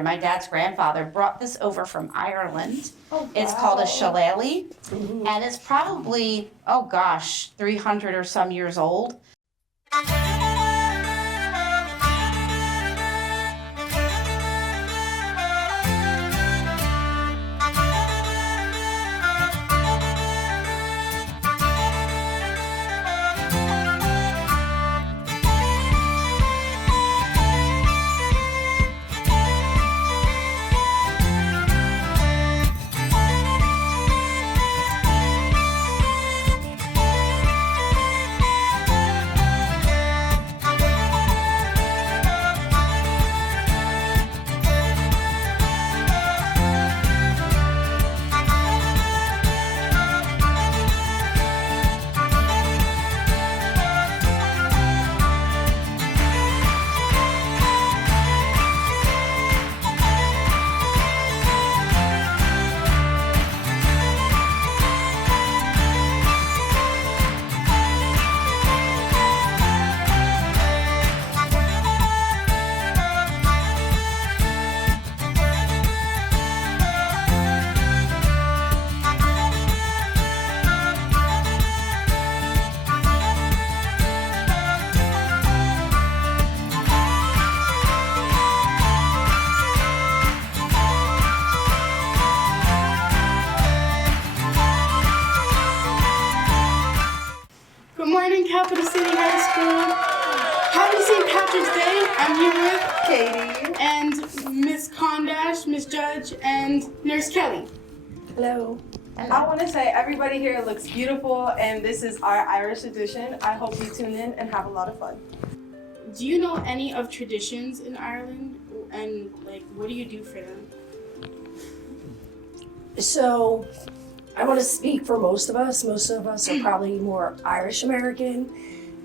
My dad's grandfather brought this over from Ireland. Oh, It's called a shillelagh, and it's probably, 300 or some years old. Good morning, Capital City High School. Happy St. Patrick's Day. I'm here with Katie. and Miss Kondash, Miss Judge, and Nurse Kelly. Hello. I want to say everybody here looks beautiful, and this is our Irish edition. I hope you tune in and have a lot of fun. Do you know any of traditions in Ireland, and what do you do for them? So, I want to speak for most of us. Most of us are probably more Irish American,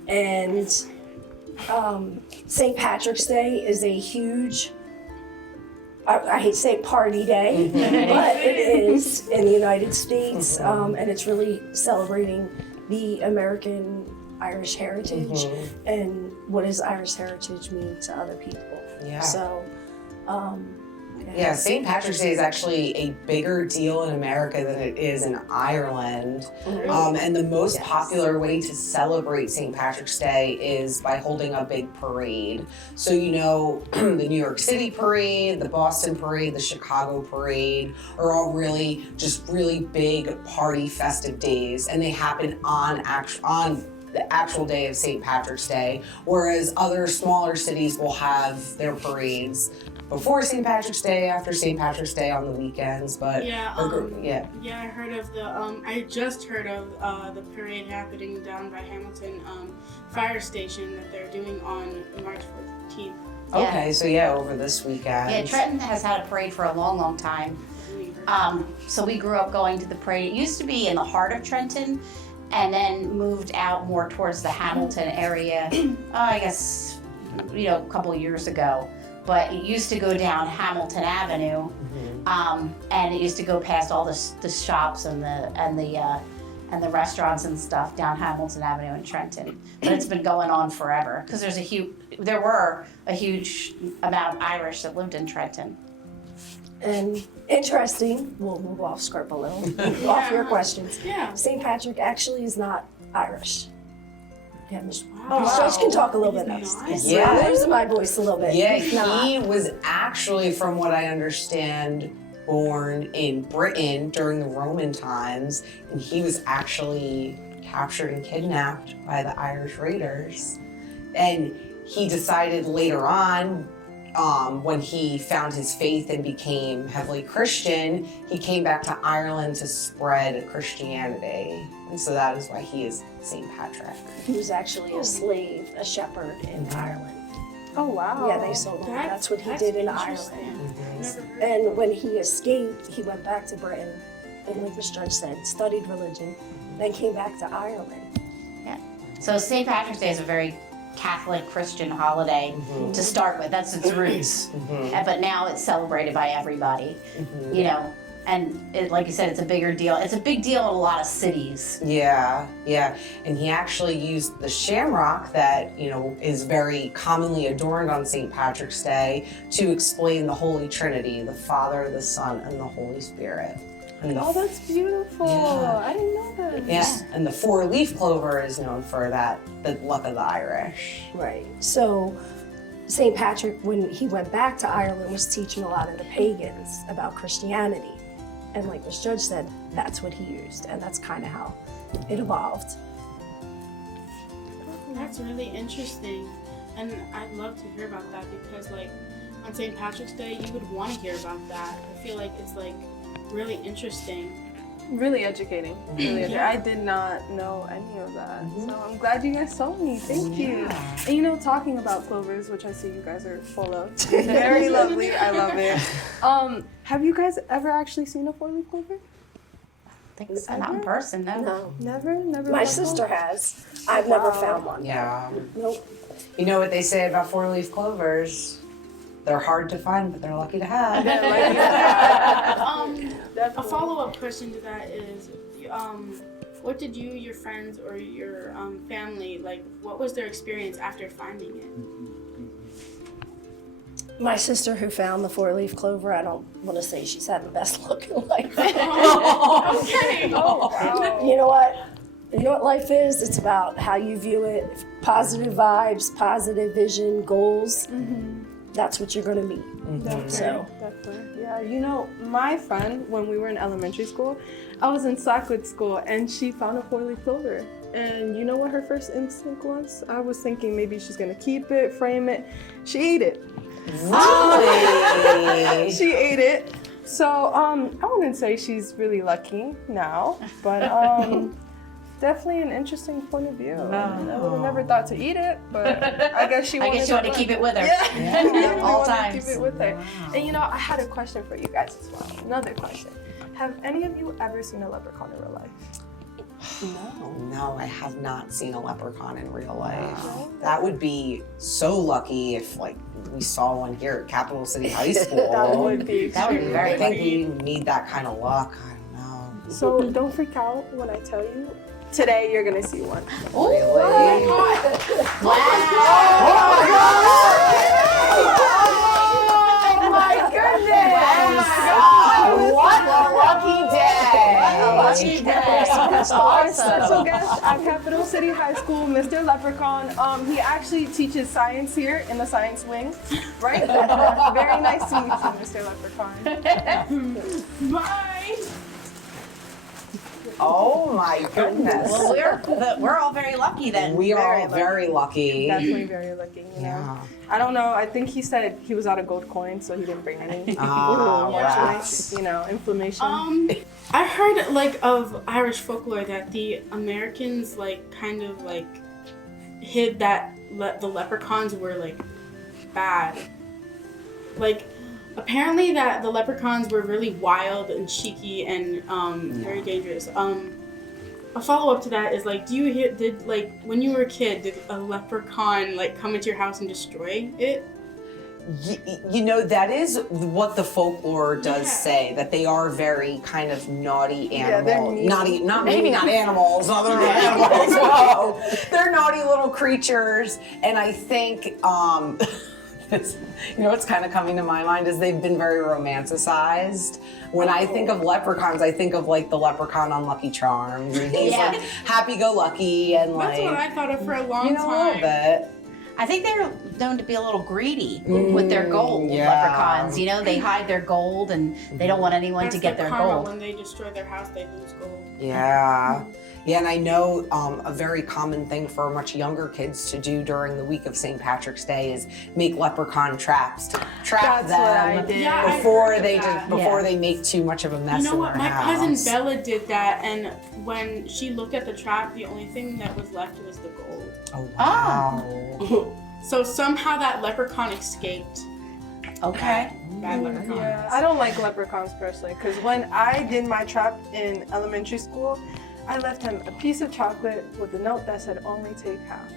and St. Patrick's Day is a huge, I hate to say party day, but it is in the United States, and it's really celebrating the American Irish heritage and what does Irish heritage mean to other people. Yeah. So, Yeah, St. Patrick's Day is actually a bigger deal in America than it is in Ireland. And the most popular way to celebrate St. Patrick's Day is by holding a big parade. So, the New York City parade, the Boston parade, the Chicago parade are all really big party festive days, and they happen on the actual day of St. Patrick's Day, whereas other smaller cities will have their parades before St. Patrick's Day, after St. Patrick's Day on the weekends, but I heard of I just heard of the parade happening down by Hamilton Fire Station that they're doing on March 14th. Okay, so over this weekend. Yeah, Trenton has had a parade for a long, long time. So we grew up going to the parade. It used to be in the heart of Trenton, and then moved out more towards the Hamilton area, I guess, a couple of years ago. But it used to go down Hamilton Avenue, and it used to go past all the shops and the restaurants and stuff down Hamilton Avenue in Trenton. But it's been going on forever because there were a huge amount of Irish that lived in Trenton. And interesting, we'll move off script a little, off your questions. Yeah. St. Patrick actually is not Irish. Yeah, Ms. Wow. Judge can talk a little bit next. Yeah. I'm losing my voice a little bit. Yeah, He's not. he was actually, from what I understand, born in Britain during the Roman times, and he was actually captured and kidnapped by the Irish raiders. And he decided later on, when he found his faith and became heavily Christian, he came back to Ireland to spread Christianity. And so that is why he is St. Patrick. He was actually a slave, a shepherd in Ireland. Oh, wow. Yeah, they sold him. That's what he did in Ireland. And when he escaped, he went back to Britain, and like Ms. Judge said, studied religion, then came back to Ireland. Yeah. So St. Patrick's Day is a very Catholic Christian holiday to start with. That's its roots. But now it's celebrated by everybody. And like you said, it's a bigger deal. It's a big deal in a lot of cities. Yeah, and he actually used the shamrock that, is very commonly adorned on St. Patrick's Day to explain the Holy Trinity, the Father, the Son, and the Holy Spirit. And Oh, that's beautiful. Yeah. I didn't know that. yeah, and the four-leaf clover is known for that, the luck of the Irish. Right. So St. Patrick, when he went back to Ireland, was teaching a lot of the pagans about Christianity. And like Ms. Judge said, that's what he used. And that's kind of how it evolved. That's really interesting. And I'd love to hear about that because, like, on St. Patrick's Day, you would want to hear about that. I feel like it's, like, really interesting. Really educating. Really educating. Yeah. I did not know any of that. So I'm glad you guys told me. Thank you. And talking about clovers, which I see you guys are full of. Very lovely. I love it. Have you guys ever actually seen a four-leaf clover? I think so. Not in person, no. No. Never My loved sister one? has. I've never found one. Yeah. Nope. You know what they say about four-leaf clovers? They're hard to find, but they're lucky to have. A follow-up question to that is, what did you, your friends, or your family, like, what was their experience after finding it? My sister who found the four-leaf clover, I don't want to say she's had the best look in life. Okay. Oh, wow. You know what? You know what life is? It's about how you view it. Positive vibes, positive vision, goals. That's what you're going to meet. Definitely, So. definitely. Yeah, my friend, when we were in elementary school, I was in Slackwood school and she found a four-leaf clover. And you know what her first instinct was? I was thinking maybe she's gonna keep it, frame it. She ate it. Really? She ate it. So I wouldn't say she's really lucky now, but definitely an interesting point of view. I would have never thought to eat it, but I guess she wanted to keep it with her. Yeah, All wanted to times. keep it with her. And I had a question for you guys as well. Another question. Have any of you ever seen a leprechaun in real life? No, I have not seen a leprechaun in real life. That would be so lucky if, like, we saw one here at Capital City High School. That would be very I think we need that kind of luck. I don't know. So don't freak out when I tell you. Today you're gonna see one. Oh my goodness! What a lucky day! Lucky day. That's Our awesome. special guest at Capital City High School, Mr. Leprechaun. He actually teaches science here in the science wing, right? Very nice to meet you, Mr. Leprechaun. Bye! Oh my goodness. Well, we're all very lucky then. We are all very lucky. Definitely very lucky, Yeah. I don't know. I think he said he was out of gold coins, so he didn't bring any. Ah, Unfortunately, inflammation. I heard, like, of Irish folklore that the Americans, like, kind of, like, hid that the leprechauns were, like, bad. Like, apparently that the leprechauns were really wild and cheeky and very dangerous. A follow-up to that is, like, when you were a kid, did a leprechaun, like, come into your house and destroy it? That is what the folklore does say, that they are very kind of naughty animals. Maybe not animals, other than animals. Whoa. They're naughty little creatures. And I think, what's kind of coming to my mind is they've been very romanticized. When I think of leprechauns, I think of, like, the leprechaun on Lucky Charms. And he's like happy-go-lucky and That's what I thought of for a long a time. little bit. I think they're known to be a little greedy with their gold. Leprechauns, they hide their gold and they don't want anyone to get their karma. gold. When they destroy their house, they lose gold. Yeah, and I know a very common thing for much younger kids to do during the week of St. Patrick's Day is make leprechaun traps to trap That's what I them did. Yeah, before I they heard before that. they make too much of a mess. You know what? in their My house. cousin Bella did that, and when she looked at the trap, the only thing that was left was the gold. Oh wow! So somehow that leprechaun escaped. Okay. Bad leprechaun. Yeah, I don't like leprechauns personally, because when I did my trap in elementary school, I left him a piece of chocolate with a note that said only take half.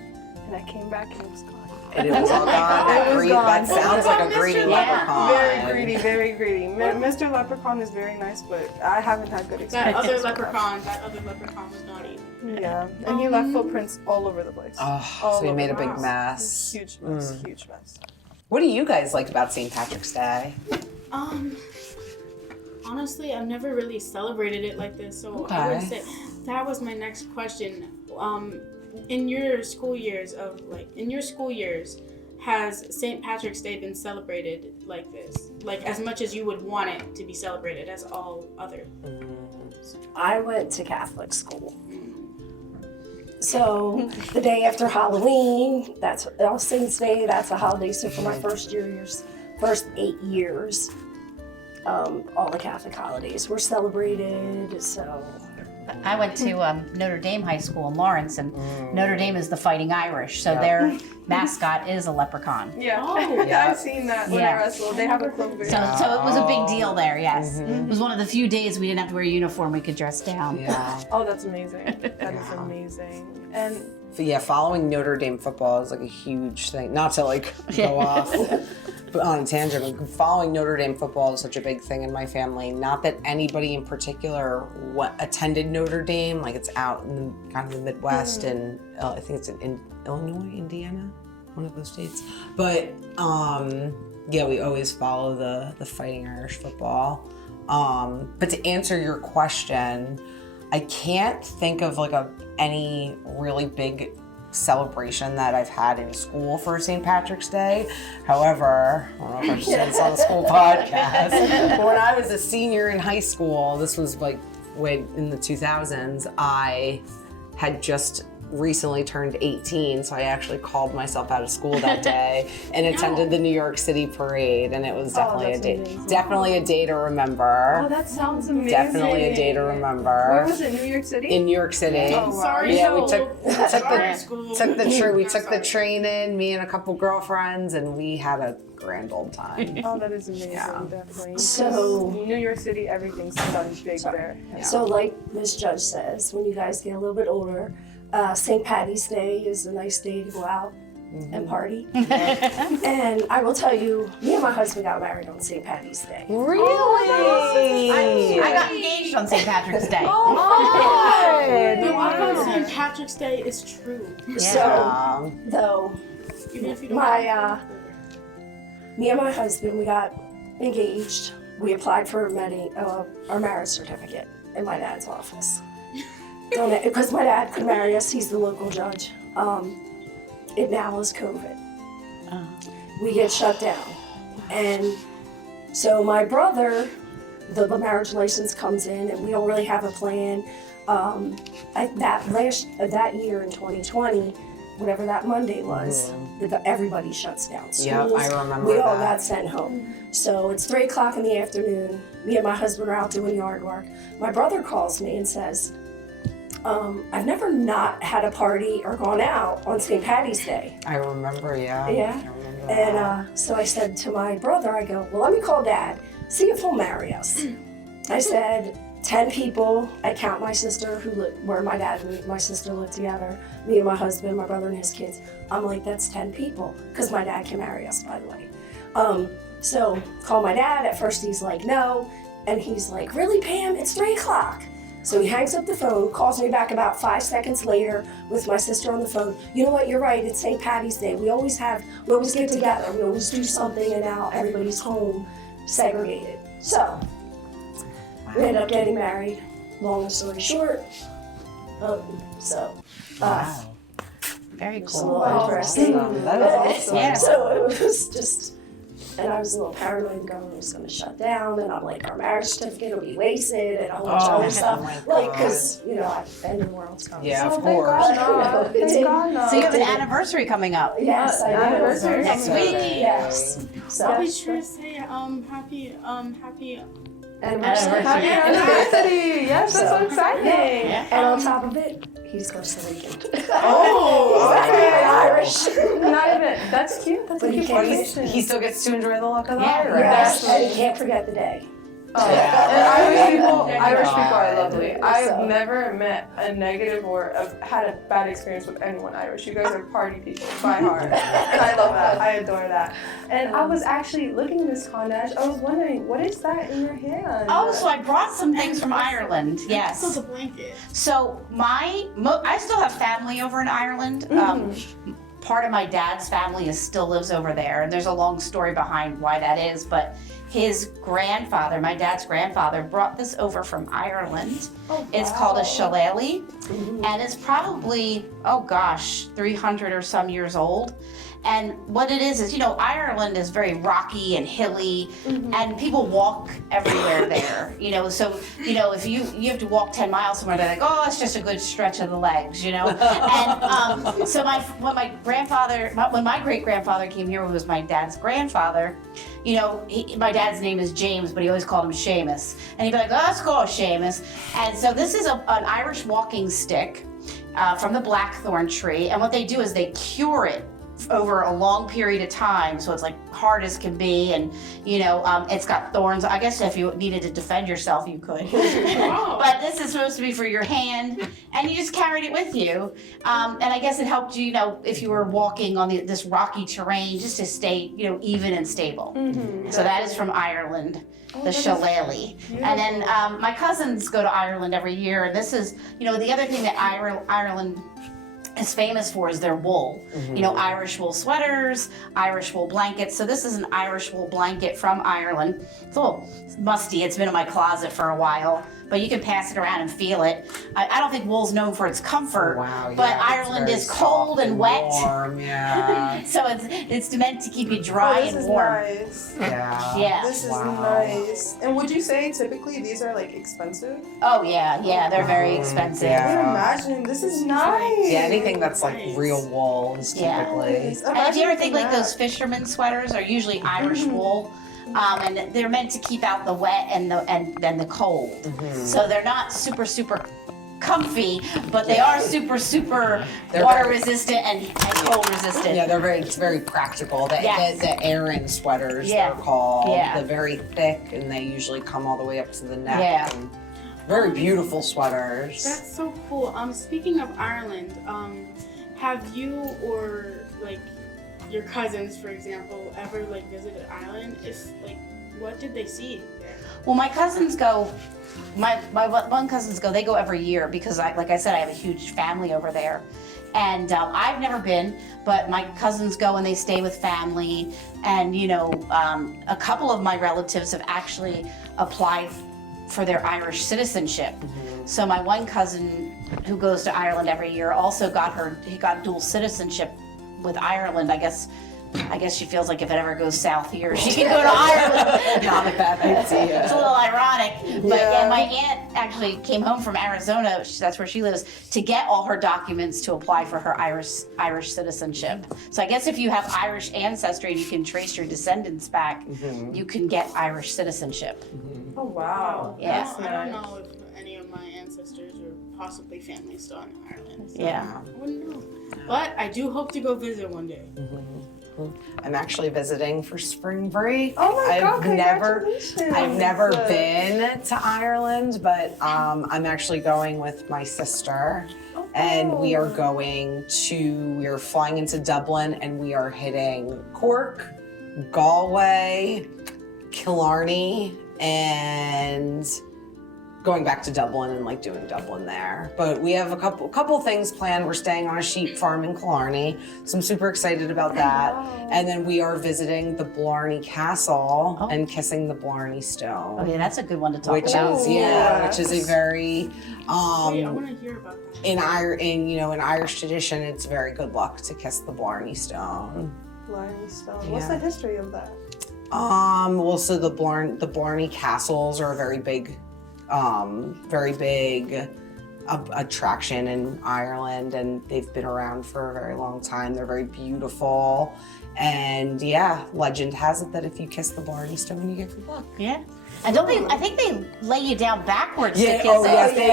And I came back and it was gone. And it was all gone. It was gone. That sounds like a greedy Yeah. leprechaun. Very greedy, very greedy. Mr. Leprechaun is very nice, but I haven't had good That experiences. other leprechaun was naughty. Yeah, and he left footprints all over the place. Oh, so he made a big Wow. mess. Huge mess, huge mess. What do you guys like about St. Patrick's Day? Honestly, I've never really celebrated it like this, so I would say that was my next question. In your school years, has St. Patrick's Day been celebrated like this? Like as much as you would want it to be celebrated as all other? I went to Catholic school. So the day after Halloween, that's All Saints Day, that's a holiday. So for my first 8 years, all the Catholic holidays were celebrated. So I went to Notre Dame High School in Lawrence, and Notre Dame is the Fighting Irish, so their mascot is a leprechaun. Yeah, Oh. I've seen that when I wrestled. They have a clover. So it was a big deal there, yes. It was one of the few days we didn't have to wear a uniform, we could dress down. Yeah. Oh, that's amazing. That is amazing. And Following Notre Dame football is like a huge thing. Not to like go off on a tangent, but following Notre Dame football is such a big thing in my family. Not that anybody in particular attended Notre Dame, like it's out in the, kind of the Midwest, and I think it's in Illinois, Indiana, one of those states. But we always follow the Fighting Irish football. But to answer your question, I can't think of like any really big celebration that I've had in school for St. Patrick's Day. However, I don't know if I should say this on the school podcast, but when I was a senior in high school, this was like way in the 2000s, I had just recently turned 18, so I actually called myself out of school that day and attended the New York City parade, and it was definitely a day to remember. oh, that sounds amazing. Definitely a day to remember. Where was it? New York City? In New York City. Oh, wow. Sorry, Yeah, we school. took the train in, me and a couple girlfriends, and we had a grand old time. Oh, that is amazing, Yeah. definitely. So- New York City, everything's done big there. Yeah. So like Ms. Judge says, when you guys get a little bit older, St. Patty's Day is a nice day to go out and party. And I will tell you, me and my husband got married on St. Patty's Day. Really? I got engaged on St. Patrick's Day. The walk on St. Patrick's Day is true. So, though, Even if you don't me and my husband, we got engaged. We applied for our marriage certificate in my dad's office. Because my dad could marry us, he's the local judge. It now is COVID. We get shut down. And so my brother, the marriage license comes in, and we don't really have a plan. That year in 2020, whatever that Monday was, everybody shuts down schools. Yep, I remember We all that. got sent home. So it's 3 o'clock in the afternoon. Me and my husband are out doing yard work. My brother calls me and says, I've never not had a party or gone out on St. Patty's Day. I remember, yeah. Yeah. I remember that. And so I said to my brother, I go, well, let me call Dad, see if he'll marry us. I said, 10 people. I count my sister, where my dad and my sister lived together, me and my husband, my brother and his kids. I'm like, that's 10 people, because my dad can marry us, by the way. So call my dad. At first he's like, no. And he's like, really, Pam? It's 3 o'clock. So he hangs up the phone, calls me back about 5 seconds later with my sister on the phone. You know what, you're right, it's St. Patty's Day. We always get together, we always do something, and now everybody's home segregated. So, we ended up getting married, long story short. Very It's a cool. little interesting. That is awesome. Yeah. So it was just, and I was a little paranoid, the government was going to shut down, and I'm like, our marriage certificate will be wasted, and a whole bunch of other stuff. Like, because, I've been in the world's coming. Yeah, of Thank course. God. Thank God, no. So you have an anniversary coming up. Yes, I do. Anniversary Next coming week. up. Yes. So, I'll be sure to say happy anniversary. Happy anniversary! Yes, that's so exciting. And on top of it, he's Costa Rican. Oh, Very Irish. Not even. That's cute. That's a But cute you can't- combination. He still gets to enjoy the luck of the Yeah. Irish. Yes, and you can't forget the day. Oh, yeah. Irish people are lovely. So- I've never met a negative or had a bad experience with anyone Irish. You guys are party people by heart. And I love that. I adore that. And I was actually looking at this Kondash. I was wondering, what is that in your hand? Oh, so I brought some things from Ireland. Yes. This is a blanket. So I still have family over in Ireland. Part of my dad's family still lives over there, and there's a long story behind why that is. But his grandfather, my dad's grandfather, brought this over from Ireland. Oh, It's called a shillelagh, and it's probably 300 or some years old. And what it is, Ireland is very rocky and hilly, and people walk everywhere there. So if you have to walk 10 miles somewhere, they're like, oh, it's just a good stretch of the legs, And so when my great grandfather came here, who was my dad's grandfather, my dad's name is James, but he always called him Seamus, and he'd be like, oh, let's go, Seamus. And so this is an Irish walking stick from the blackthorn tree, and what they do is they cure it over a long period of time, so it's like hard as can be, and it's got thorns. I guess if you needed to defend yourself, you could. But this is supposed to be for your hand, and you just carried it with you. And I guess it helped you, if you were walking on this rocky terrain, just to stay, even and stable. So that is from Ireland, the shillelagh. And then my cousins go to Ireland every year, and this is, the other thing that Ireland is famous for is their wool. Irish wool sweaters, Irish wool blankets. So this is an Irish wool blanket from Ireland. It's a little musty. It's been in my closet for a while, but you can pass it around and feel it. I don't think wool's known for its comfort, but Ireland is cold and wet. Warm, yeah. So it's meant to keep you dry and warm. Nice. Yeah. This is nice. And would you say typically these are like expensive? Oh yeah, they're very expensive. I Yeah. can imagine. This is nice. Yeah, anything that's like real wool is Yeah. typically. And if you ever think like those fisherman sweaters are usually Irish wool, and they're meant to keep out the wet and the cold. So they're not super comfy, but they are super They're water very- resistant and cold resistant. Yeah, it's very practical. The Aran sweaters, Yeah. they're called. Yeah. They're very thick, and they usually come all the way up to the neck. Yeah. And very beautiful sweaters. That's so cool. Speaking of Ireland, have you or like your cousins, for example, ever like visited Ireland? What did they see there? Well, my cousins go. My one cousins go. They go every year because like I said, I have a huge family over there, and I've never been, but my cousins go and they stay with family, and a couple of my relatives have actually applied for their Irish citizenship. So my one cousin who goes to Ireland every year also he got dual citizenship with Ireland. I guess she feels like if it ever goes south here, she can go to Ireland. Not a bad idea. It's a little ironic, but yeah, my aunt actually came home from Arizona. That's where she lives, to get all her documents to apply for her Irish citizenship. So I guess if you have Irish ancestry and you can trace your descendants back, you can get Irish citizenship. Oh wow. Yeah. I don't know if any of my ancestors or possibly family still in Ireland. So Yeah. I wouldn't know. But I do hope to go visit one day. I'm actually visiting for spring break. Oh my God, I've never congratulations. been to Ireland, but I'm actually going with my sister. And we are flying into Dublin, and we are hitting Cork, Galway, Killarney, and going back to Dublin and like doing Dublin there. But we have a couple things planned. We're staying on a sheep farm in Killarney, so I'm super excited about that. And then we are visiting the Blarney Castle and kissing the Blarney Stone. Oh yeah, that's a good one to talk Which about. is a very Wait, I want to hear about that. in Irish tradition, it's very good luck to kiss the Blarney Stone. Blarney Stone. What's Yeah. the history of that? Well, so the Blarney castles are a very big attraction in Ireland, and they've been around for a very long time. They're very beautiful, And yeah, legend has it that if you kiss the Blarney Stone, you get good luck. Yeah. And I think they lay you down backwards Yeah, to kiss oh it. yes, They,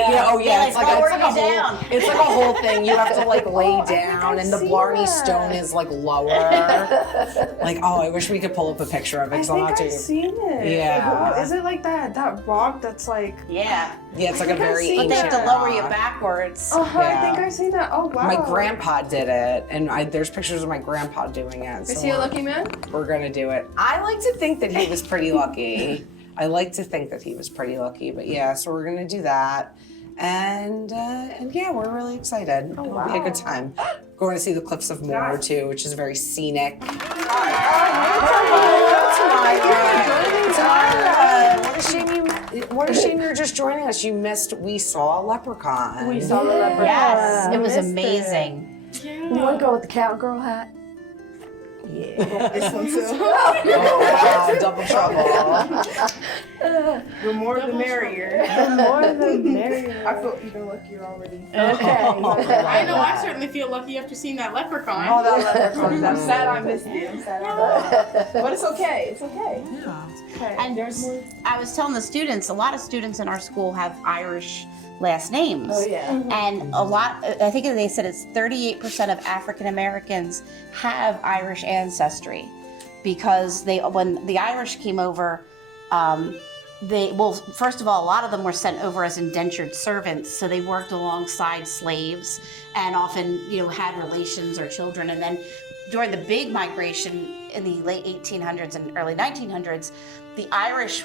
it's like, like lower a you whole, down. it's like a whole thing. You have to like lay I think down, I've and the seen Blarney that. Stone is like lower. Like, oh, I wish we could pull up a picture of it I because I'm think not I've doing. seen it. Yeah. Like, is it like that rock that's like? Yeah. Yeah, it's like a think I've very seen But they have to ancient lower you rock. backwards. I Yeah. think I've seen that. Oh wow. My grandpa did it, and there's pictures of my grandpa doing it. Is So he a lucky man? we're gonna do it. I like to think that he was pretty lucky. I like to think that he was pretty lucky, but yeah, so we're gonna do that, and yeah, we're really excited. It'll be a good time. Going to see the Cliffs of Moher too, which is very scenic. Tamara, what a shame you're just joining us. You missed We Saw a Leprechaun. We saw the leopard. Yes, it was Missed amazing. You want to go with the cowgirl hat? Yeah. This one too. Oh, wow, double trouble. The more the merrier. The more the merrier. I feel even luckier already. Okay. I know I certainly feel lucky after seeing that leprechaun. Oh, that leprechaun. I'm sad I missed it. I'm sad I missed it. But it's okay. It's okay. Yeah. Okay. And there's more. I was telling the students, a lot of students in our school have Irish last names. Oh yeah. And a lot, I think they said it's 38% of African Americans have Irish ancestry because when the Irish came over, first of all, a lot of them were sent over as indentured servants, so they worked alongside slaves and often, had relations or children. And then during the big migration in the late 1800s and early 1900s, the Irish,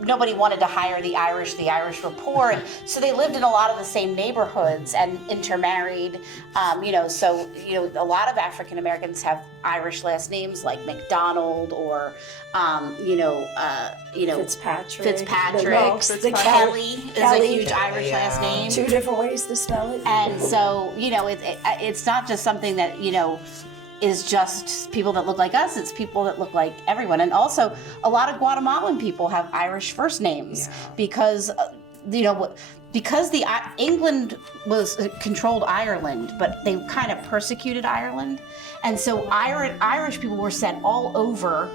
nobody wanted to hire the Irish were poor, and so they lived in a lot of the same neighborhoods and intermarried. So a lot of African Americans have Irish last names like McDonald or Fitzpatrick. The Kelly is a huge Irish last name. Two different ways to spell it. And so, it's not just something that, is just people that look like us, it's people that look like everyone. And also, a lot of Guatemalan people have Irish first names because, England controlled Ireland, but they kind of persecuted Ireland. And so Irish people were sent all over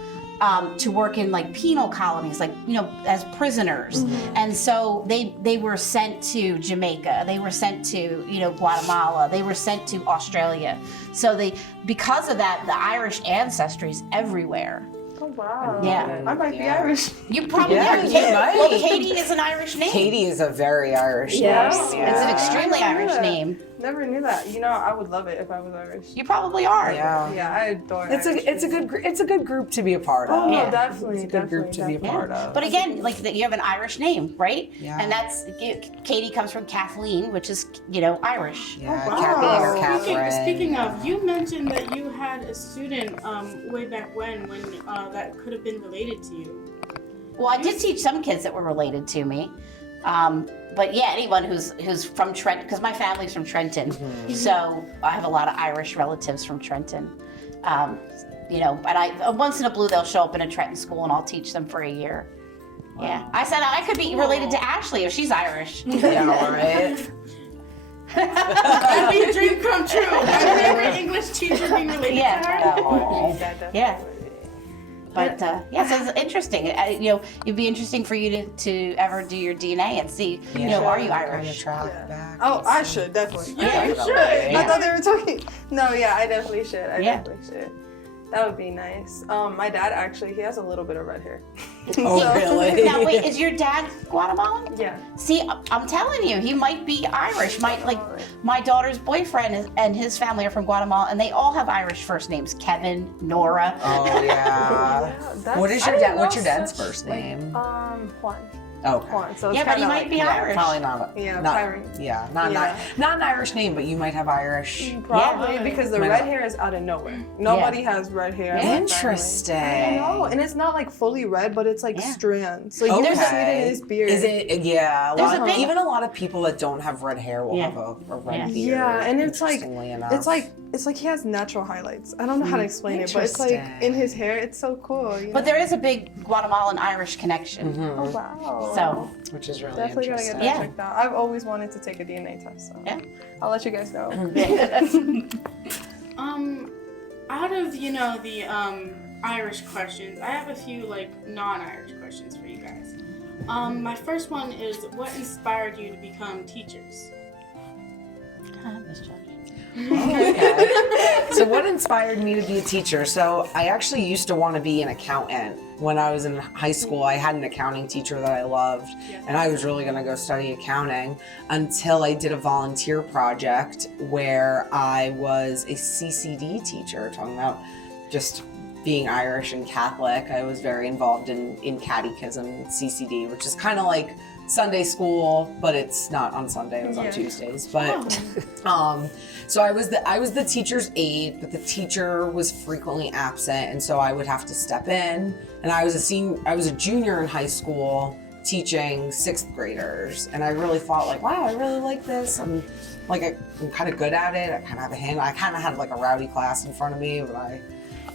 to work in like penal colonies, as prisoners. Mm-hmm. And so they were sent to Jamaica, they were sent to, Guatemala, they were sent to Australia. So because of that, the Irish ancestry is everywhere. Oh wow. Yeah. I might be Irish. You probably Yeah, are. you might. Well, Katie is an Irish name. Katie is a very Irish Yes. name. It's an Yeah. extremely Irish name. Never knew that. I would love it if I was Irish. You probably are. Yeah. Yeah, I adore It's Irish a good group to be a part of. Oh, Yeah. definitely. It's a good group to be a part Yeah. of. But again, you have an Irish name, right? Yeah. And that's Katie comes from Kathleen, which is Irish. Yeah, wow. Kathy or Catherine. Speaking of, you mentioned that you had a student way back when that could have been related to you. Well, I did teach some kids that were related to me. But yeah, anyone who's from Trenton, because my family's from Trenton, so I have a lot of Irish relatives from Trenton. And once in a blue they'll show up in a Trenton school and I'll teach them for a year. Wow. Yeah, I said I could be related to Ashley if she's Irish. Yeah, right. That'd be a dream come true. My favorite English teacher being related to her. Oh. Yeah. But so it's interesting. It'd be interesting for you to ever do your DNA and see, are you Irish? Back. Oh, I should definitely. Yeah, you should. I thought they were talking. No, yeah, I definitely should. I Yeah. definitely should. That would be nice. My dad actually, he has a little bit of red hair. Oh, really? Now wait, is your dad Guatemalan? Yeah. See, I'm telling you, he might be Irish. My daughter's boyfriend and his family are from Guatemala, and they all have Irish first names: Kevin, Nora. Oh yeah. That's- What's I your didn't What's know your dad's such, first name? Juan. Okay. Juan. So it's Yeah, but he kinda might like- be Irish. Probably not. Yeah, not, probably. Yeah, Yeah. not an Irish name, but you might have Irish. Probably Yeah. because the Might red not. hair is out of nowhere. Nobody has red hair. in my family. Interesting. I know, and it's not like fully red, but it's like Yeah. strands. So you can see it in his beard. Is it? Yeah. There's a big- Even a lot of people that don't have red hair will Yeah. have a red Yeah. beard. Yeah, and it's like interestingly enough. it's like he has natural highlights. I don't know how to explain it, but it's like in his hair. It's so cool. You know? But there is a big Guatemalan Irish connection. Oh wow. So which is really Definitely gotta interesting. get that Yeah. checked out. I've always wanted to take a DNA test, so Yeah. I'll let you guys know. out of, you know, the Irish questions, I have a few like non-Irish questions for you guys. My first one is, what inspired you to become teachers? Miss Judge. Okay. So what inspired me to be a teacher? So I actually used to want to be an accountant. When I was in high school, I had an accounting teacher that I loved, and I was really going to go study accounting until I did a volunteer project where I was a CCD teacher, talking about just being Irish and Catholic. I was very involved in catechism and CCD, which is kind of like Sunday school, but it's not on Sunday, it was on Tuesdays. But so I was the teacher's aide, but the teacher was frequently absent, and so I would have to step in. And I was a junior in high school teaching 6th graders, and I really thought like, wow, I really like this. I'm kind of good at it. I kind of have a handle. I kind of had like a rowdy class in front of me, but I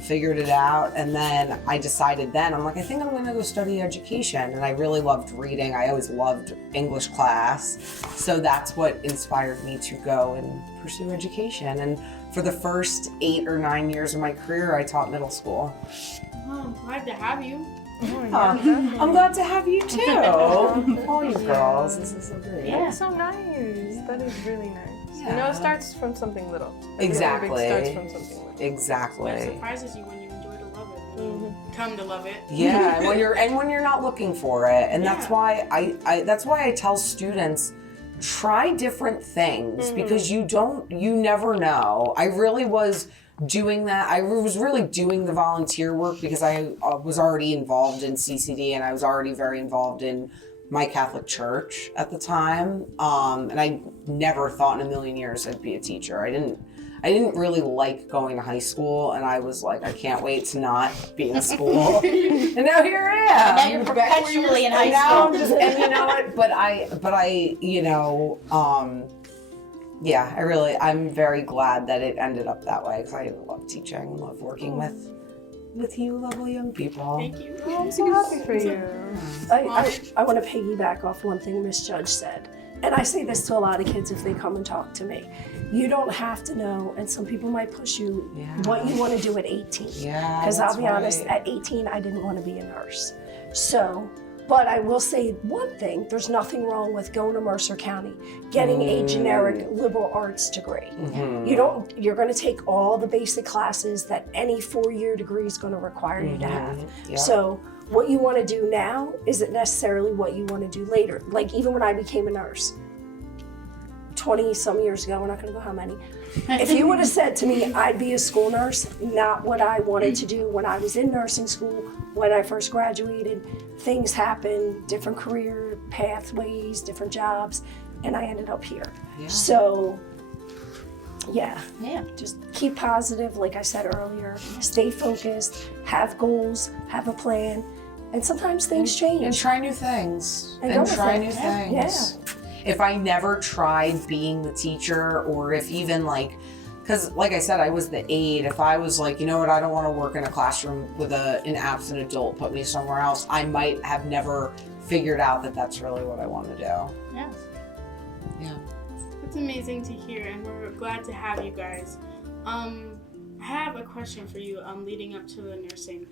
figured it out. And then I decided I'm like, I think I'm gonna go study education. And I really loved reading. I always loved English class. So that's what inspired me to go and pursue education. And for the first 8 or 9 years of my career, I taught middle school. Oh, I'm glad to have you. I'm glad to have you too. All you girls, this is so great. Yeah, that's so nice. That is really nice. Yeah. You know, it starts from something little. Exactly. Everything starts from something little. Exactly. It surprises you when you enjoy to love it, when you come to love it. Yeah, when you're not looking for it, and that's why I tell students, try different things because you never know. I really was doing that. I was really doing the volunteer work because I was already involved in CCD, and I was already very involved in my Catholic church at the time. And I never thought in a million years I'd be a teacher. I didn't really like going to high school, and I was like, I can't wait to not be in school. And now here I am. Now you're perpetually in high school. And you know what? But I, you know, yeah, I'm very glad that it ended up that way because I love teaching and love working with you lovely young people. Thank you. Oh, I'm so happy for you. I want to piggyback off one thing Miss Judge said. And I say this to a lot of kids if they come and talk to me. You don't have to know, and some people might push you, what you want to do at 18. Yeah, because I'll be honest, at 18, I didn't want to be a nurse. So, but I will say one thing, there's nothing wrong with going to Mercer County, getting a generic liberal arts degree. You're going to take all the basic classes that any 4-year degree is going to require you to have. Yep. So what you want to do now isn't necessarily what you want to do later. Like even when I became a nurse, 20 some years ago, we're not going to go how many. If you would have said to me, I'd be a school nurse, not what I wanted to do when I was in nursing school, when I first graduated, things happened, different career pathways, different jobs, and I ended up here. Yeah. So, Yeah. just keep positive, like I said earlier, stay focused, have goals, have a plan, and sometimes things change. And try new things. And go with try it. new things. Yeah. If I never tried being the teacher, or if even because like I said, I was the aide. If I was like, you know what, I don't want to work in a classroom with an absent adult, put me somewhere else, I might have never figured out that that's really what I want to do. Yes. Yeah. It's amazing to hear, and we're glad to have you guys. I have a question for you leading up to the nursing.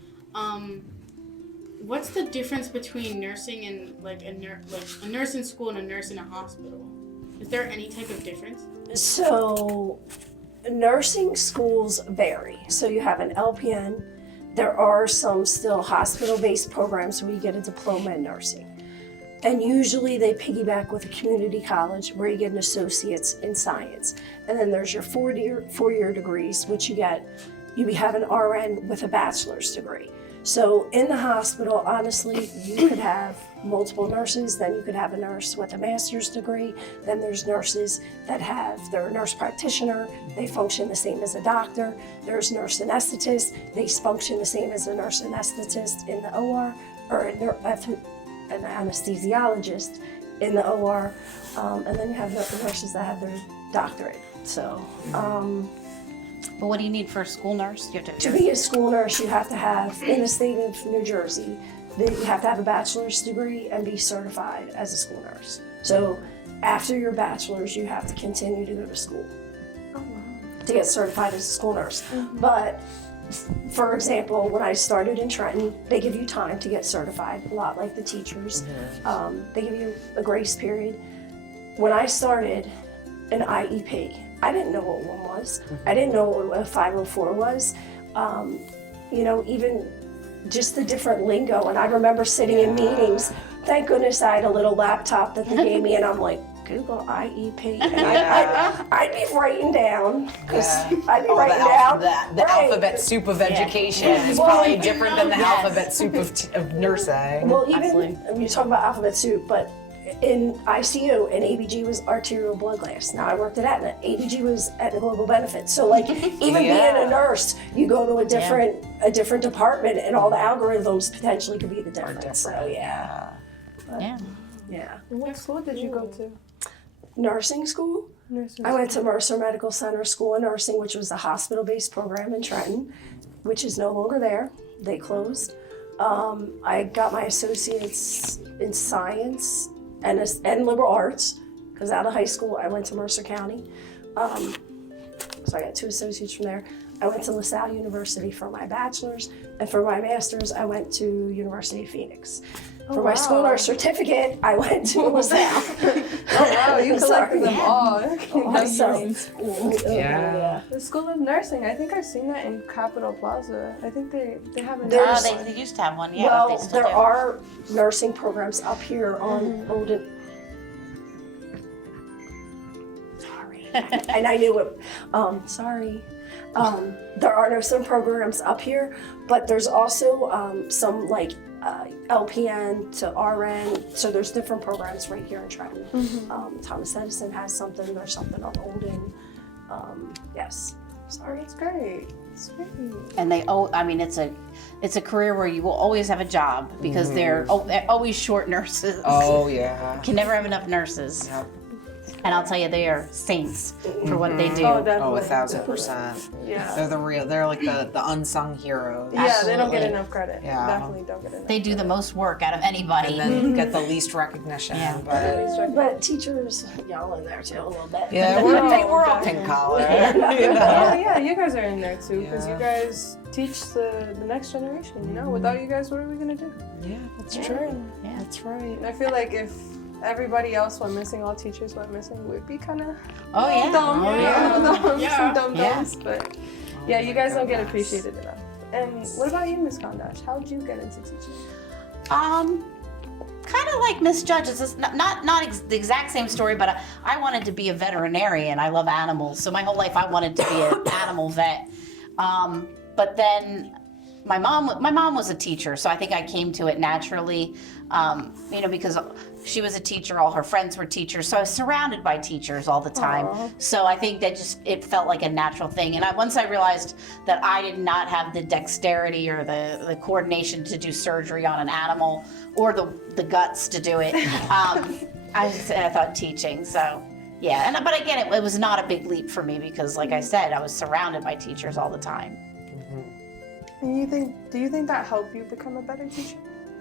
What's the difference between nursing and a nurse in school and a nurse in a hospital? Is there any type of difference? So, nursing schools vary. So you have an LPN. There are some still hospital-based programs where you get a diploma in nursing. And usually they piggyback with a community college where you get an associate's in science. And then there's your four-year degrees, which you have an RN with a bachelor's degree. So in the hospital, honestly, you could have multiple nurses, then you could have a nurse with a master's degree, then there's nurses that they're a nurse practitioner, they function the same as a doctor, there's nurse anesthetists, they function the same as a nurse anesthetist in the OR, or an anesthesiologist in the OR, and then you have the nurses that have their doctorate. So, But what do you need for a school nurse? You have to be a school nurse, you have to have, in the state of New Jersey, you have to have a bachelor's degree and be certified as a school nurse. So after your bachelor's, you have to continue to go to school. to get certified as a school nurse. But for example, when I started in Trenton, they give you time to get certified, a lot like the teachers. They give you a grace period. When I started an IEP, I didn't know what one was. I didn't know what a 504 was. You know, even just the different lingo. And I remember sitting in meetings. Thank goodness I had a little laptop that they gave me, and I'm like, Google IEP. And I'd be writing down, because I'd be writing down. The alphabet soup of education is probably different than the alphabet soup of nursing. Well, even you talk about alphabet soup, but in ICU, and ABG was arterial blood gas. Now I worked at Aetna. ABG was Aetna Global Benefits. So like even being a nurse, you go to a different department, and all the algorithms potentially could be the difference. So yeah. And what school did you go to? Nursing school. I went to Mercer Medical Center School of Nursing, which was a hospital-based program in Trenton, which is no longer there. They closed. I got my associates in science and liberal arts, because out of high school I went to Mercer County. So I got 2 associates from there. I went to LaSalle University for my bachelor's, and for my master's I went to University of Phoenix. For my school nurse certificate, I went to LaSalle. You collected them all. The School of Nursing, I think I've seen that in Capitol Plaza. I think they have a They used to have one, yeah. Well, but they still there do. are nursing programs up here on Olden. Sorry, and I knew it. Sorry. There are nursing programs up here, but there's also some like LPN to RN. So there's different programs right here in Trenton. Thomas Edison has something. There's something on Olden. Yes. Sorry. It's great. It's great. And it's a career where you will always have a job, because they're always short nurses. Oh yeah. Can never have enough nurses. Yep. And I'll tell you, they are saints for what they do. Oh, definitely. 1,000%. Yeah. They're like the unsung heroes. Yeah, they don't get Absolutely. enough credit. Yeah. Definitely don't get enough. They do the most work out of anybody. And then get the least recognition. Yeah. But teachers, y'all in there too a little bit. Yeah, we're all pink collar. Yeah, you guys are in there too, because you guys teach the next generation. You know, without you guys, what are we gonna do? Yeah, that's true. Yeah. That's right. And I feel like if everybody else went missing, all teachers went missing, we'd be kind of Oh yeah. dumb. Oh, yeah. Some dumb Yeah. dumbs, but yeah, you guys don't get appreciated enough. And what about you, Miss Kondash? How did you get into teaching? Kind of like Miss Judge. It's just the exact same story, but I wanted to be a veterinarian. I love animals, so my whole life I wanted to be an animal vet. But then my mom was a teacher, so I think I came to it naturally. Because she was a teacher, all her friends were teachers, so I was surrounded by teachers all the time. So I think that it felt like a natural thing. And once I realized that I did not have the dexterity or the coordination to do surgery on an animal, or the guts to do it, I thought teaching. So yeah, but again, it was not a big leap for me, because like I said, I was surrounded by teachers all the time. And do you think that helped you become a better teacher?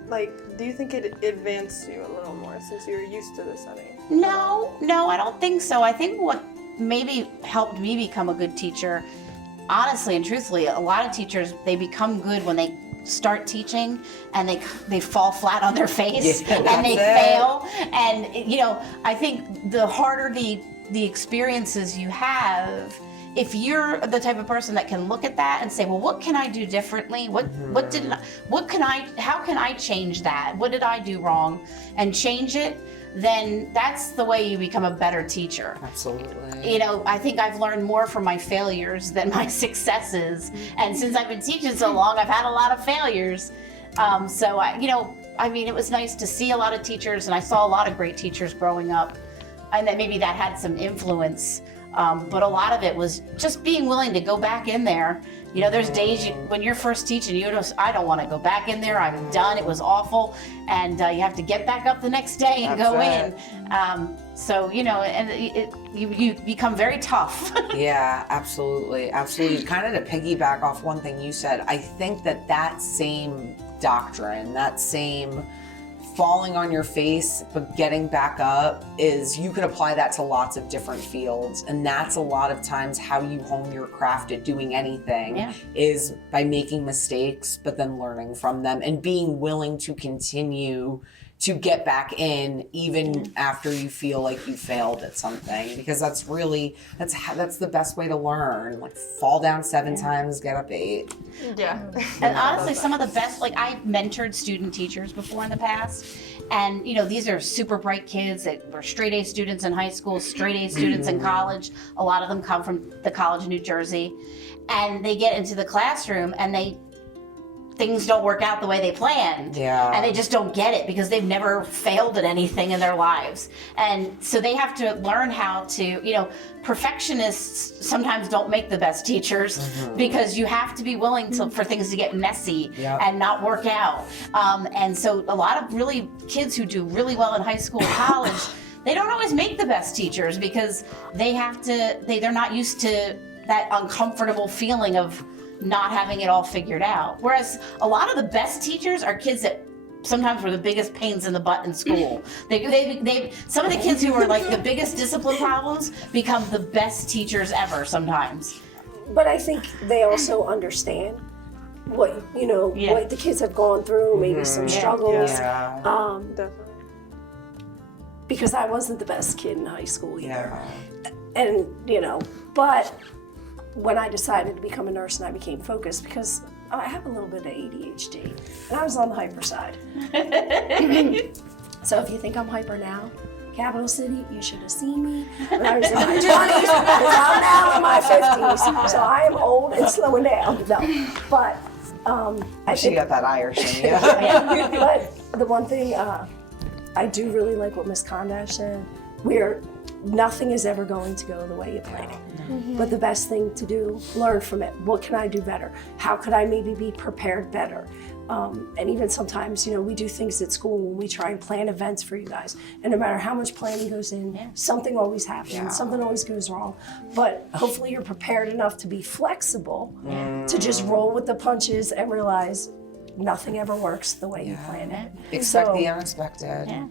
Like, do you think it advanced you a little more since you were used to the setting? No, I don't think so. I think what maybe helped me become a good teacher, honestly and truthfully, a lot of teachers, they become good when they start teaching and they fall flat on their face and they fail. And I think the harder the experiences you have, if you're the type of person that can look at that and say, well, what can I do differently? How can I change that? What did I do wrong? And change it, then that's the way you become a better teacher. Absolutely. I think I've learned more from my failures than my successes. And since I've been teaching so long, I've had a lot of failures. It was nice to see a lot of teachers, and I saw a lot of great teachers growing up, and that maybe that had some influence. But a lot of it was just being willing to go back in there. There's days when you're first teaching, I don't want to go back in there. I'm done. It was awful. And you have to get back up the next day and go in. You become very tough. Yeah, absolutely. Absolutely. Kind of to piggyback off one thing you said, I think that same doctrine, that same falling on your face but getting back up is, you could apply that to lots of different fields, and that's a lot of times how you hone your craft at doing anything, is by making mistakes but then learning from them and being willing to continue to get back in even after you feel like you failed at something, because that's the best way to learn. Like, fall down 7 times, get up 8. Yeah. And honestly, some of the best, like, I've mentored student teachers before in the past, and these are super bright kids that were straight A students in high school, straight A students in college. A lot of them come from the College of New Jersey, and they get into the classroom and things don't work out the way they planned. Yeah. And they just don't get it because they've never failed at anything in their lives. And so they have to learn how to, perfectionists sometimes don't make the best teachers because you have to be willing for things to get messy and not work out. And so a lot of really kids who do really well in high school and college, they don't always make the best teachers because they're not used to that uncomfortable feeling of not having it all figured out. Whereas a lot of the best teachers are kids that sometimes were the biggest pains in the butt in school. Some of the kids who were like the biggest discipline problems become the best teachers ever sometimes. But I think they also understand what what the kids have gone through, maybe some struggles. Definitely. Because I wasn't the best kid in high school either. And but when I decided to become a nurse and I became focused, because I have a little bit of ADHD and I was on the hyper side. So if you think I'm hyper now, Capital City, you should have seen me when I was in my 20s, and I'm now in my 50s. So I am old and slowing down. No, but I She got that Irish in you. But the one thing I do really like what Miss Kondash said, nothing is ever going to go the way you plan it. But the best thing to do, learn from it. What can I do better? How could I maybe be prepared better? And even sometimes, we do things at school when we try and plan events for you guys. And no matter how much planning goes in, something always happens, something always goes wrong. But hopefully you're prepared enough to be flexible, to just roll with the punches and realize nothing ever works the way you plan it. Expect the unexpected. Yeah.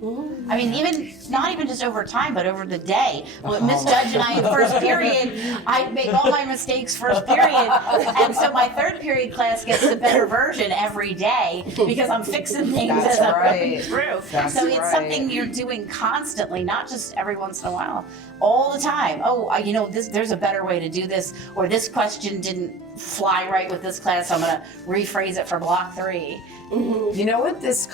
I mean, not even just over time, but over the day. When Miss Judge and I in first period, I make all my mistakes first period, and so my third period class gets the better version every day because I'm fixing things as I'm going through. So it's something you're doing constantly, not just every once in a while, all the time. There's a better way to do this, or this question didn't fly right with this class, so I'm going to rephrase it for block 3. You know what this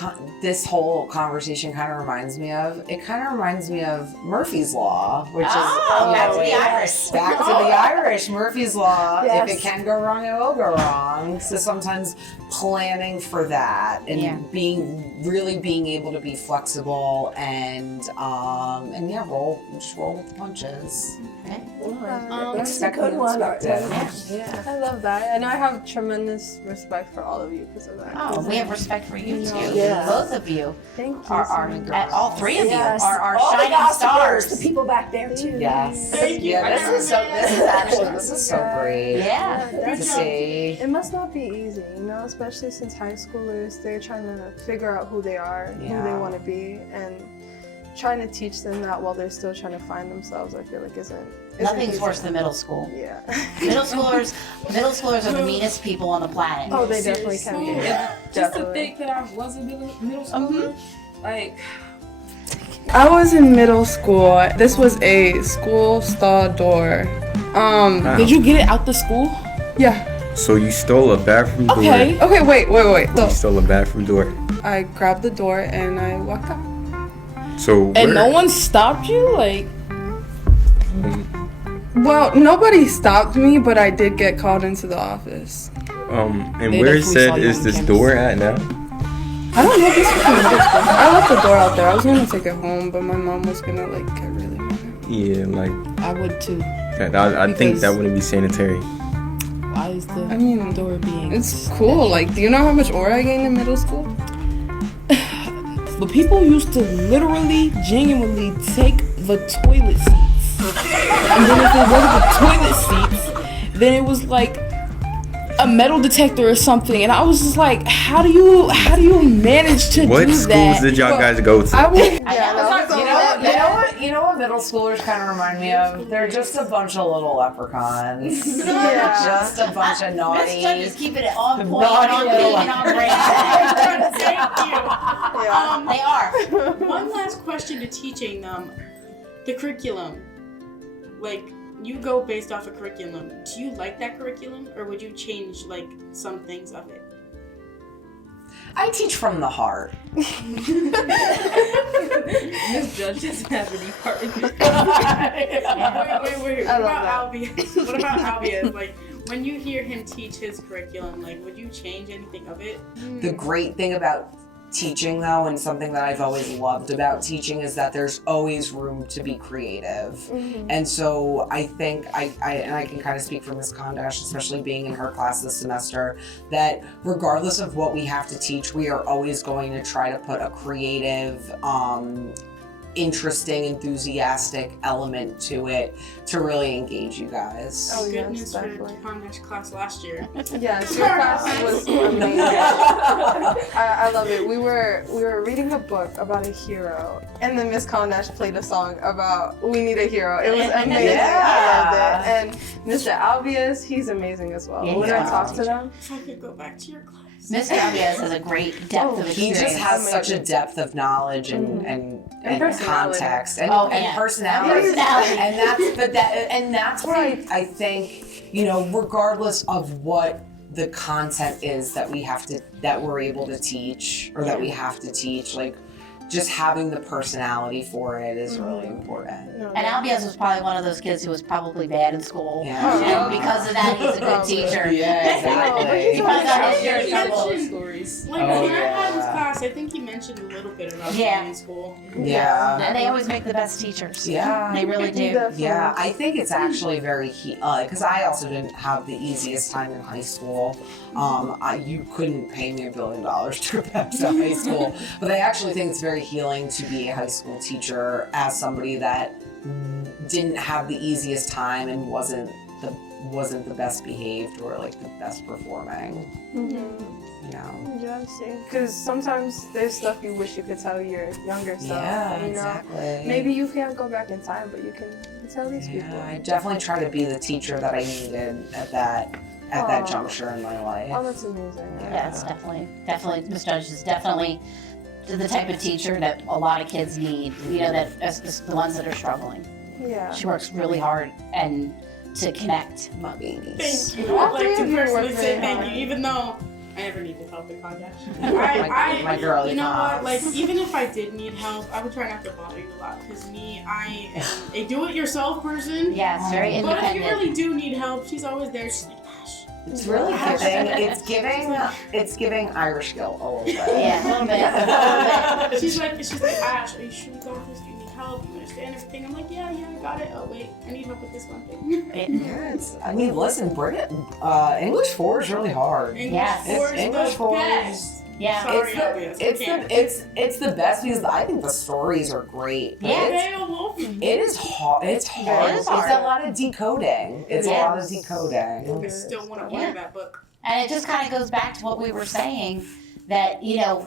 whole conversation kind of reminds me of? It kind of reminds me of Murphy's Law, which is back to the Irish. Back to the Irish. Murphy's Law. Yes. If it can go wrong, it will go wrong. So sometimes planning for that and being able to be flexible and roll with the punches. That's a good one. I love that. And I have tremendous respect for all of you because of that. Oh, we have respect for you too. Yeah. Both of you. Thank you. All 3 of you are All the shining gossipers, stars. The people back there too. Yes. Thank you. Yeah, this is so great. Yeah. To see. It must not be easy, especially since high schoolers, they're trying to figure out who they are, who they want to be, and trying to teach them that while they're still trying to find themselves, I feel like isn't Nothing's easy. worse than middle school. Yeah. Middle schoolers are the meanest people on the planet. Oh, they definitely can be. Just to think that I was in middle school, like. I was in middle school. This was a school stall door. Did you get it out the school? Yeah. So you stole a bathroom door? Okay, wait. You stole a bathroom door. I grabbed the door and I walked out. So And no one stopped you? Like, Well, nobody stopped me, but I did get called into the office. and They where definitely said saw you is on this campus. door at now? I don't know if this was in middle school. I left the door out there. I was gonna take it home, but my mom was gonna get really mad. Yeah, like I would too. I think Because- that wouldn't be sanitary. Why is the door being... It's cool. Like, do you know how much ore I gained in middle school? But people used to literally, genuinely take the toilet seats. And then if it wasn't the toilet seats, then it was like a metal detector or something, and I was just like, how do you manage to What do schools that? did y'all guys go to? I would. I Yeah, know. that was You know what? You know what? You know what middle schoolers kind of remind me of? They're just a bunch of little leprechauns. Yeah. Just a bunch of naughty. Let's just keep it on point, Naughty on little- beat, and on brand. Thank you. Yeah. They are. One last question to teaching them. The curriculum. Like, you go based off a curriculum. Do you like that curriculum, or would you change, like, some things of it? I teach from the heart. Miss Judge doesn't have any part in this. Wait. I What love about Albius? What about Albius? Like, when you hear him teach his curriculum, like, would you change anything of it? The great thing about teaching, though, and something that I've always loved about teaching, is that there's always room to be creative. And so I think and I can kind of speak for Miss Kondash, especially being in her class this semester, that regardless of what we have to teach, we are always going to try to put a creative, interesting, enthusiastic element to it to really engage you guys. Oh, yes, Goodness for definitely. Kondash class last year. Yes, your class was amazing. I love it. We were reading a book about a hero, and then Miss Kondash played a song about we need a hero. It was amazing. I loved it. And Mr. Albius, he's amazing as well. Yeah, When he's I talk awesome. to them, If I could go back to your class. Mr. Albius has a great depth of He experience. just has Amazing. such a depth of knowledge and personality. context and, Oh, and yeah. personality. Personality. And that's where I think, you know, regardless of what the content is that we're able to teach or that we have to teach, like just having the personality for it is really important. And Albius was probably one of those kids who was probably bad in school. Yeah. And because of that, he's a good teacher. Yeah, exactly. He probably got his Yeah, years he trouble. mentioned- Stories. Like, Oh, when I had his yeah. class, I think he mentioned a little bit about Yeah. being in school. Yeah. And they always make the best teachers. Yeah. They really do. Definitely. Yeah, I think it's actually very because I also didn't have the easiest time in high school. You couldn't pay me $1 billion to go back to high school, but I actually think it's very healing to be a high school teacher as somebody that didn't have the easiest time and wasn't the best behaved or like the best performing. You know. Yeah, see. Because sometimes there's stuff you wish you could tell your younger self. Yeah, you know? exactly. Maybe you can't go back in time, but you can tell these people. Yeah, I definitely try to be the teacher that I needed at that Aw. juncture in my life. Oh, that's amazing. Yeah, it's definitely, Miss Judge is definitely the type of teacher that a lot of kids need, you know, that is the ones that are struggling. Yeah. She works really hard and to connect. My babies. Thank you. All I'd three like of to you personally work say very thank hard. you, even though I never needed help in Kondash. My girly You know what? pops. Like, even if I did need help, I would try not to bother you a lot. Because I am a do-it-yourself person. Yes, very But if you independent. really do need help, she's always there. She's like, Ash. It's really giving. It's giving Irish guilt a little bit. Yeah, a little bit. A little bit. She's like, Ash, are you sure you got this? Do you need help? You understand everything? I'm like, yeah, I got it. Oh wait, I need help with this one thing. Yes. I mean, listen, bring it. English 4 is really hard. English Yes. 4 is English the 4 best. Yeah. Sorry, obvious. It's the best because I think the stories are great. But Yeah. Beowulf. it is hard. It's hard. It is It's hard. a lot of decoding. It's a lot of I decoding. still want to Yeah. order that book. And it just kind of goes back to what we were saying, that, you know,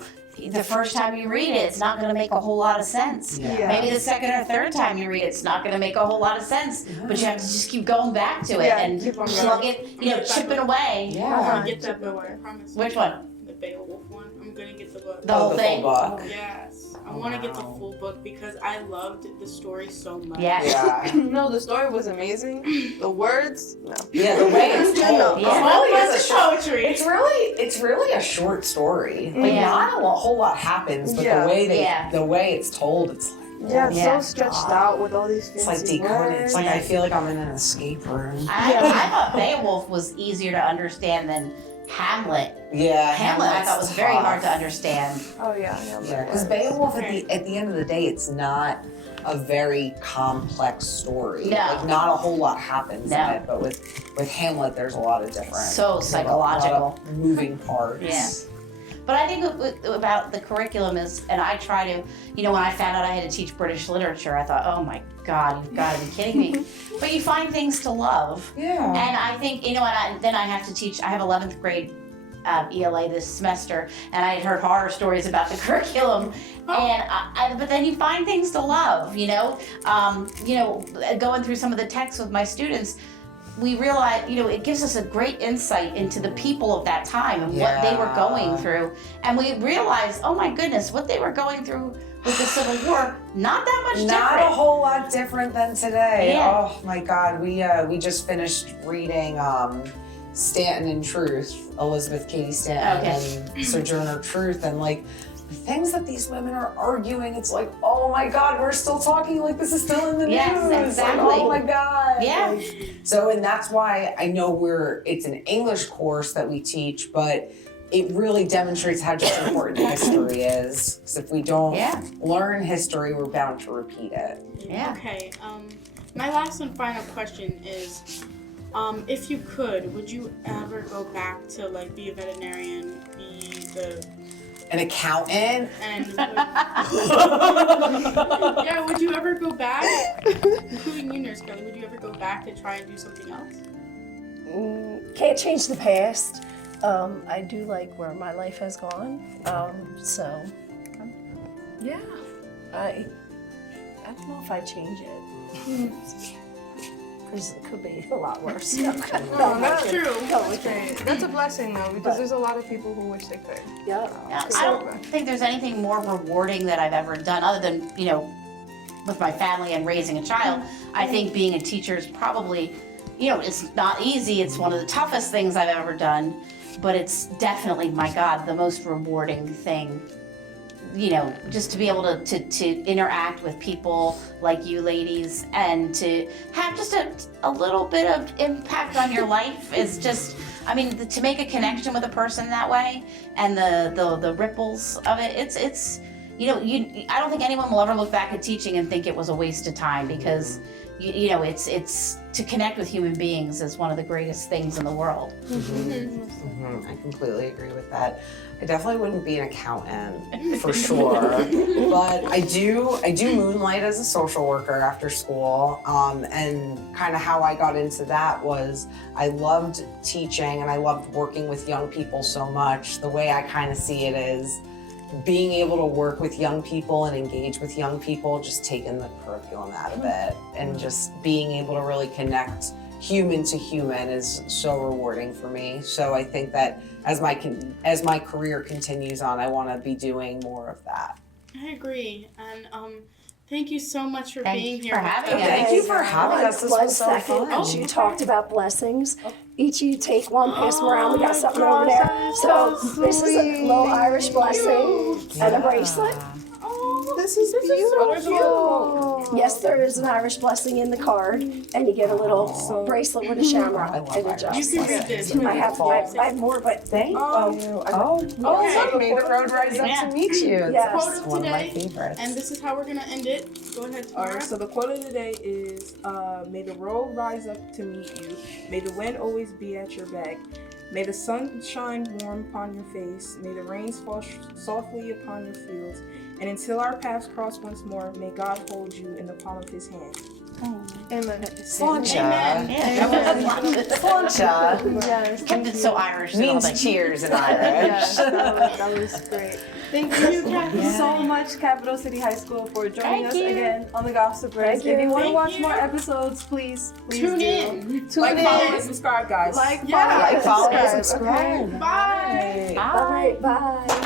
the first time you read it, it's not going to make a whole lot of sense. Yeah. Maybe the second or third time you read it, it's not going to make a whole lot of sense. But you have to just keep going back to it Yeah, and keep on plug it, you know, chip it away. I'm Yeah. gonna get that book, I promise. Which one? The Beowulf one. I'm gonna get the book. The whole full thing? book. Yes. I want to get the full book because I loved the story so much. Yeah. Yeah. No, the story was amazing. The words, no. Yeah, the way it's told. Yeah. It really is a It's short. poetry. It's really a short story. Like Yeah. not a whole lot happens, but Yeah. the way it's told, it's like Yeah, it's Yeah. so stretched out with all these it's fancy like decoded. words. It's like I feel like I'm in an escape room. I thought Beowulf was easier to understand than Hamlet. Yeah, Hamlet I thought was very tough. hard to understand. Oh yeah, Yeah, because Beowulf at the end of the day, it's not a very complex story. No. Like not a whole lot happens No. in it, but with Hamlet, there's a lot of different. So there's a lot of psychological. moving parts. Yeah. But I think about the curriculum is, and I try to, when I found out I had to teach British literature, I thought, oh my God, you've got to be kidding me. But you find things to love. Yeah. And I think, then I have to teach, I have 11th grade ELA this semester, and I had heard horror stories about the curriculum. And but then you find things to love, going through some of the texts with my students, we realize, it gives us a great insight into the people of that time and what they were going through. And we realize, oh my goodness, what they were going through with the Civil War, not that much different. Not a whole lot different than today. Yeah. Oh my God, we just finished reading Stanton and Truth, Elizabeth Cady Stanton and Sojourner Truth, and like the things that these women are arguing, it's like, oh my God, we're still talking like this is still in the news. Yes, exactly. Like, oh my God. Yeah. So, and that's why I know it's an English course that we teach, but it really demonstrates how just important history is. Because if we don't learn history, we're bound to repeat it. Yeah. Okay. My last and final question is, if you could, would you ever go back to like be a veterinarian, be An accountant? and would you ever go back, including you, Nurse Kelly, would you ever go back to try and do something else? Can't change the past. I do like where my life has gone. Yeah, I don't know if I'd change it. Because it could be a lot worse. No, that's true. That's a blessing though, because there's a lot of people who wish they could. Yeah. I don't think there's anything more rewarding that I've ever done other than, with my family and raising a child. I think being a teacher is probably, it's not easy. It's one of the toughest things I've ever done, but it's definitely, my God, the most rewarding thing. Just to be able to interact with people like you ladies and to have just a little bit of impact on your life is just, to make a connection with a person that way and the ripples of it, it's I don't think anyone will ever look back at teaching and think it was a waste of time because it's to connect with human beings is one of the greatest things in the world. I completely agree with that. I definitely wouldn't be an accountant for sure, but I do moonlight as a social worker after school, and kind of how I got into that was I loved teaching and I loved working with young people so much. The way I kind of see it is being able to work with young people and engage with young people, just taking the curriculum out of it and just being able to really connect human to human is so rewarding for me. So I think that as my career continues on, I want to be doing more of that. I agree, and thank you so much for being Thanks here. for having us. Thank you for having us. This was so fun. You talked about blessings. Each of you take one, pass them around. We got something over there. So this is a little Irish blessing and a bracelet. This is beautiful. Yes, there is an Irish blessing in the card, and you get a little bracelet with a shamrock and a You justice. can read this. I have more, but Thank you. Okay. Look, may the road rise up to meet you. Yes. That's Quote of one of my today, favorites. and this is how we're gonna end it. Go ahead, Tamara. Alright, so the quote of the day is, may the road rise up to meet you. May the wind always be at your back. May the sun shine warm upon your face. May the rains fall softly upon your fields. And until our paths cross once more, may God hold you in the palm of his hand. Amen. Sláinte. Amen. Sláinte. Yes. Kept it so Irish. Means cheers in Irish. Yes, that was great. Thank you so much, Capital City High School, for joining us again on the Gossipers. Thank If you you. want to Thank watch you. more episodes, please Tune do. in. Tune Like, in. follow, and subscribe, guys. Like, Yeah. follow, Like, follow, and subscribe. subscribe. Bye. Bye. all right, bye.